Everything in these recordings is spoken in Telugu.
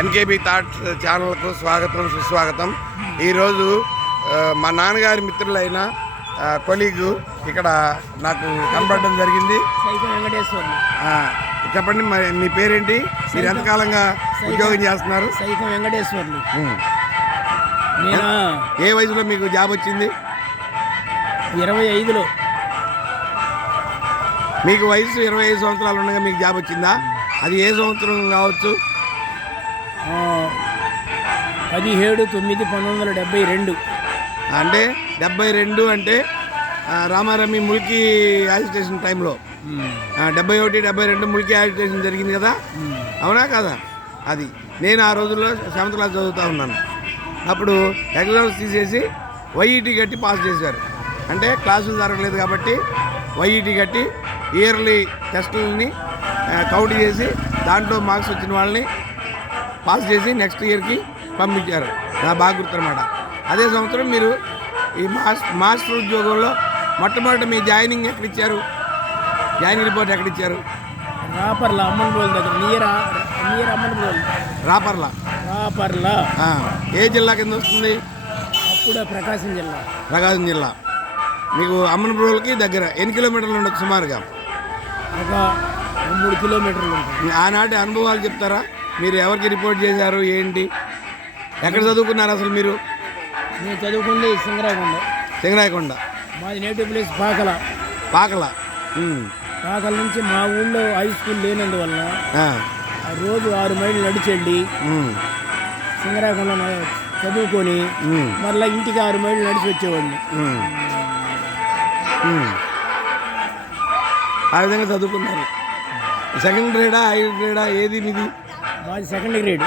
ఎన్కేబీ థాట్స్ ఛానల్కు స్వాగతం సుస్వాగతం. ఈరోజు మా నాన్నగారి మిత్రులైన కొలీగు ఇక్కడ నాకు కనపడడం జరిగింది. చెప్పండి, మీ పేరేంటి? మీరు ఎంతకాలంగా ఉద్యోగం చేస్తున్నారు? సైకం వెంకటేశ్వర్లు. ఏ వయసులో మీకు జాబ్ వచ్చింది? 25లో. మీకు వయసు 25 సంవత్సరాలు ఉండగా మీకు జాబ్ వచ్చిందా? అది ఏ సంవత్సరం కావచ్చు? 17/9/1972. అంటే 72 అంటే రామారమి ముల్కీ యాజిటేషన్ టైంలో 71, 72 ముల్కీ యాజిటేషన్ జరిగింది కదా, అవునా కదా? అది నేను ఆ రోజుల్లో 7th క్లాస్ చదువుతూ ఉన్నాను. అప్పుడు ఎగ్జామ్స్ తీసేసి వైఈటీ కట్టి పాస్ చేశారు. అంటే క్లాసులు జరగలేదు కాబట్టి వైఈటీ కట్టి ఇయర్లీ టెస్టులని కౌంట్ చేసి దాంట్లో మార్క్స్ వచ్చిన వాళ్ళని పాస్ చేసి నెక్స్ట్ ఇయర్కి పంపించారు. నా బాగా గుర్తున్నమాట. అదే సంవత్సరం మీరు ఈ మాస్టర్ ఉద్యోగంలో మొట్టమొదటి మీ జాయినింగ్ ఎక్కడిచ్చారు? జాయినింగ్ రిపోర్ట్ ఎక్కడిచ్చారు? రాపర్ల అమ్మన్రోల్ దగ్గర, నియర్ అమ్మన్రోల్. రాపర్ల ఏ జిల్లా కింద వస్తుంది? అప్పుడు ప్రకాశం జిల్లా. మీకు అమ్మన్రోల్కి దగ్గర ఎన్ని కిలోమీటర్లు ఉండొచ్చు సుమారుగా? ఒక 3 కిలోమీటర్లు. ఆనాటి అనుభవాలు చెప్తారా? మీరు ఎవరికి రిపోర్ట్ చేశారు, ఏంటి, ఎక్కడ చదువుకున్నారు అసలు మీరు? నేను చదువుకుంది సింగరాయకొండ. మాది నేటివ్ ప్లేస్ పాకల నుంచి మా ఊళ్ళో హై స్కూల్ లేనందువల్ల రోజు 6 మైళ్ళు నడిచెళ్ళి సింగరాయకొండ చదువుకొని మళ్ళీ ఇంటికి 6 మైళ్ళు నడిచి వచ్చేవాడిని. ఆ విధంగా చదువుకున్నారు. సెకండ్ గ్రేడా, 5th గ్రేడా, ఏది మీది? మాది 2nd గ్రేడ్.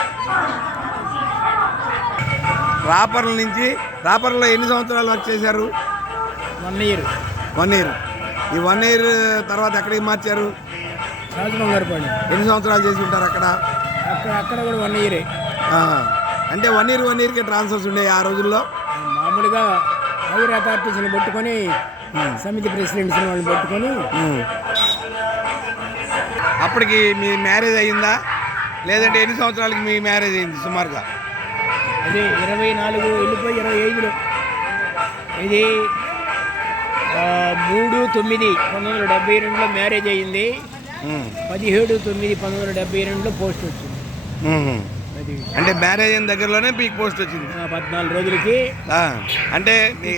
రాపర్లో ఎన్ని సంవత్సరాలు వర్క్ చేశారు? 1 ఇయర్. ఈ 1 ఇయర్ తర్వాత ఎక్కడికి మార్చారు? రాజమంగారిపాడు. ఎన్ని సంవత్సరాలు చేసి ఉంటారు అక్కడ? అక్కడ కూడా 1 ఇయరే. అంటే 1 ఇయర్కి ట్రాన్స్ఫర్స్ ఉండేవి ఆ రోజుల్లో? మామూలుగా హైర్ అథారిటీస్ని పట్టుకొని, సమితి ప్రెసిడెంట్స్ని వాళ్ళని పట్టుకొని. అప్పటికి మీ మ్యారేజ్ అయ్యిందా? లేదంటే ఎన్ని సంవత్సరాలకి మీ మ్యారేజ్ అయింది సుమారుగా? అదే 24 వెళ్ళిపోయి 25లో. ఇది 3/9/1972లో మ్యారేజ్ అయ్యింది. 17/9/1972లో పోస్ట్ వచ్చింది. అంటే మ్యారేజ్ అయిన దగ్గరలోనే మీకు పోస్ట్ వచ్చింది 14 రోజులకి. అంటే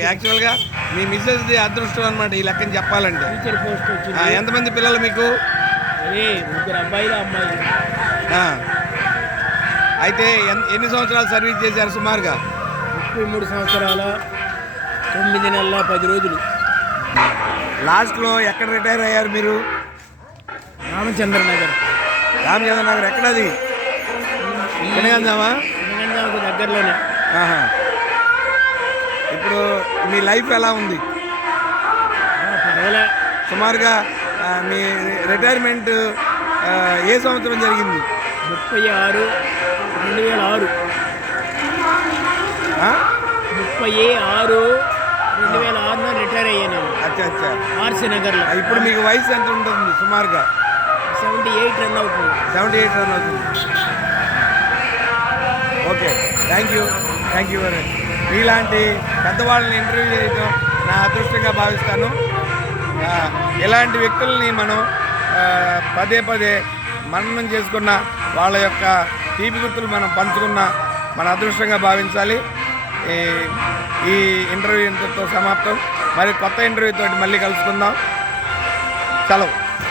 యాక్చువల్గా మీ మిస్సెస్ది అదృష్టం అనమాట ఈ లెక్కని చెప్పాలంటే. టీచర్ పోస్ట్ వచ్చింది. ఎంతమంది పిల్లలు మీకు? అదే 3 అబ్బాయిలు, అమ్మాయిలు. అయితే ఎన్ని సంవత్సరాలు సర్వీస్ చేశారు సుమారుగా? 33 సంవత్సరాల 9 నెలల 10 రోజులు. లాస్ట్లో ఎక్కడ రిటైర్ అయ్యారు మీరు? రామచంద్ర నగర్. ఎక్కడది? పెనగంజామకు దగ్గరలోనే. ఇప్పుడు మీ లైఫ్ ఎలా ఉంది? పర్వాలే. సుమారుగా మీ రిటైర్మెంట్ ఏ సంవత్సరం జరిగింది? 36/2006. 36/2006లో రిటైర్ అయ్యాను. అచ్చా. ఆర్సీ నగర్లో. ఇప్పుడు మీకు వయసు ఎంత ఉంటుంది సుమారుగా? 78 రన్ అవుతుంది. Okay, thank you very much. మీలాంటి పెద్దవాళ్ళని ఇంటర్వ్యూ చేయడం నా అదృష్టంగా భావిస్తాను. ఇలాంటి వ్యక్తుల్ని మనం పదే మననం చేసుకున్న వాళ్ళ యొక్క తీపి గుర్తులు మనం పంచుకున్న మన అదృష్టంగా భావించాలి. ఈ ఇంటర్వ్యూ ఇంతతో సమాప్తం. మరి కొత్త ఇంటర్వ్యూతో మళ్ళీ కలుసుకుందాం. సెలవు.